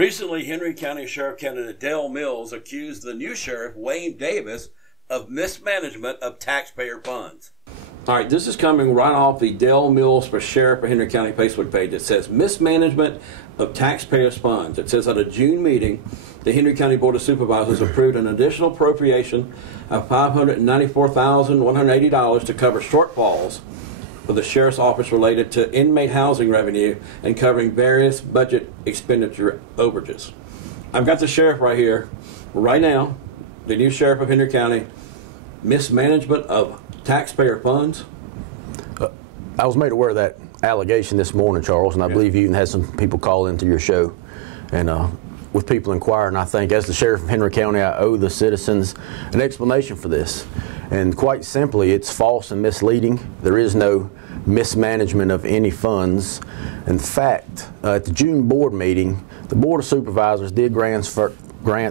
Recently, Henry County Sheriff candidate Dale Mills accused the new sheriff, Wayne Davis, of mismanagement of taxpayer funds. All right, this is coming right off the Dale Mills for Sheriff of Henry County Facebook page. It says mismanagement of taxpayers' funds. It says at a June meeting, the Henry County Board of Supervisors approved an additional appropriation of $594,180 to cover shortfalls for the sheriff's office related to inmate housing revenue and covering various budget expenditure overages. I've got the sheriff right here, right now, the new sheriff of Henry County, mismanagement of taxpayer funds. I was made aware of that allegation this morning, Charles, and I believe you even had some people call into your show, and with people inquiring, I think as the sheriff of Henry County, I owe the citizens an explanation for this. And quite simply, it's false and misleading. There is no mismanagement of any funds. In fact, at the June board meeting, the Board of Supervisors did grant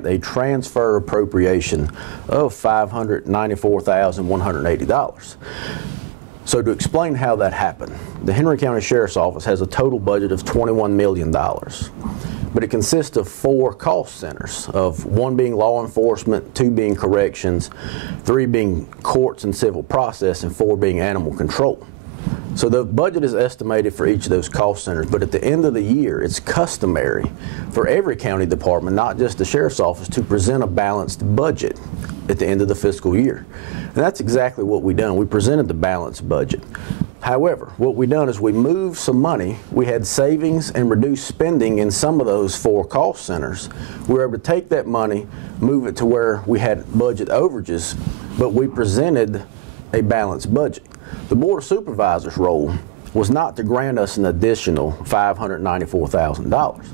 a transfer appropriation of $594,180. So to explain how that happened, the Henry County Sheriff's Office has a total budget of $21 million. But it consists of 4 cost centers, of 1 being law enforcement, 2 being corrections, 3 being courts and civil process, and 4 being animal control. So the budget is estimated for each of those cost centers, but at the end of the year, it's customary for every county department, not just the sheriff's office, to present a balanced budget at the end of the fiscal year. And that's exactly what we've done. We presented the balanced budget. However, what we've done is we moved some money. We had savings and reduced spending in some of those 4 cost centers. We were able to take that money, move it to where we had budget overages, but we presented a balanced budget. The Board of Supervisors' role was not to grant us an additional $594,000,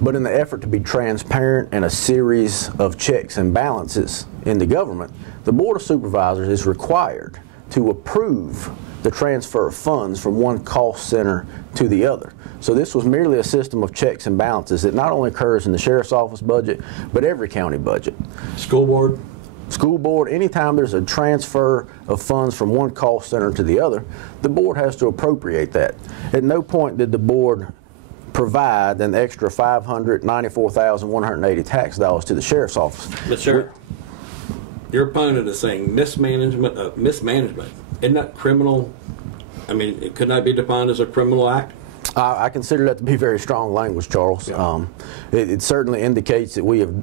but in the effort to be transparent and a series of checks and balances in the government, the Board of Supervisors is required to approve the transfer of funds from one cost center to the other. So this was merely a system of checks and balances that not only occurs in the sheriff's office budget, but every county budget. School board? School board, anytime there's a transfer of funds from one cost center to the other, the board has to appropriate that. At no point did the board provide an extra $594,180 tax dollars to the sheriff's office. But sir, your opponent is saying mismanagement of mismanagement. Isn't that criminal? I mean, it could not be defined as a criminal act? I consider that to be very strong language, Charles. Yeah. It certainly indicates that we have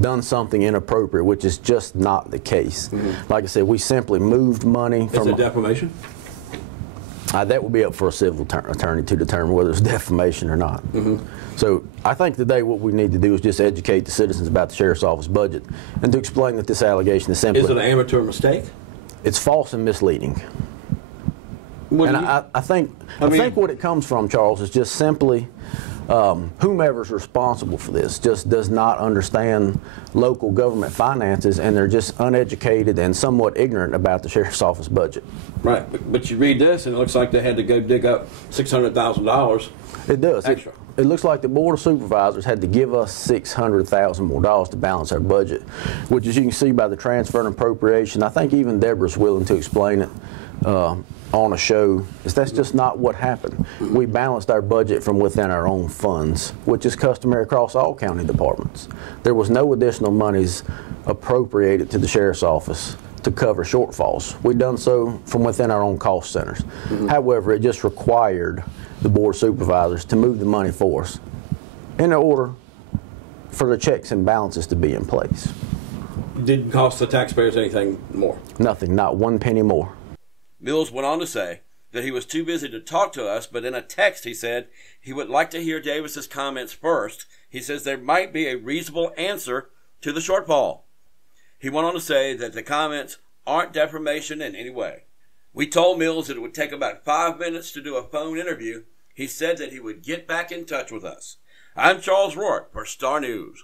done something inappropriate, which is just not the case. Mm-hmm. Like I said, we simply moved money from... Is it defamation? That would be up for a civil attorney to determine whether it's defamation or not. Mm-hmm. So I think today what we need to do is just educate the citizens about the sheriff's office budget and to explain that this allegation is simply... Is it an amateur mistake? It's false and misleading. I think what it comes from, Charles, is just simply whomever's responsible for this just does not understand local government finances, and they're just uneducated and somewhat ignorant about the sheriff's office budget. Right, but you read this and it looks like they had to go dig up $600,000. It does. Extra. It looks like the Board of Supervisors had to give us $600,000 more to balance our budget, which, as you can see by the transfer and appropriation, I think even Deborah's willing to explain it on a show, is that's just not what happened. We balanced our budget from within our own funds, which is customary across all county departments. There was no additional monies appropriated to the sheriff's office to cover shortfalls. We've done so from within our own cost centers. Mm-hmm. However, it just required the Board of Supervisors to move the money for us in order for the checks and balances to be in place. Didn't cost the taxpayers anything more? Nothing, not 1 penny more. Mills went on to say that he was too busy to talk to us, but in a text he said he would like to hear Davis's comments first. He says there might be a reasonable answer to the shortfall. He went on to say that the comments aren't defamation in any way. We told Mills that it would take about 5 minutes to do a phone interview. He said that he would get back in touch with us. I'm Charles Rourke for Star News.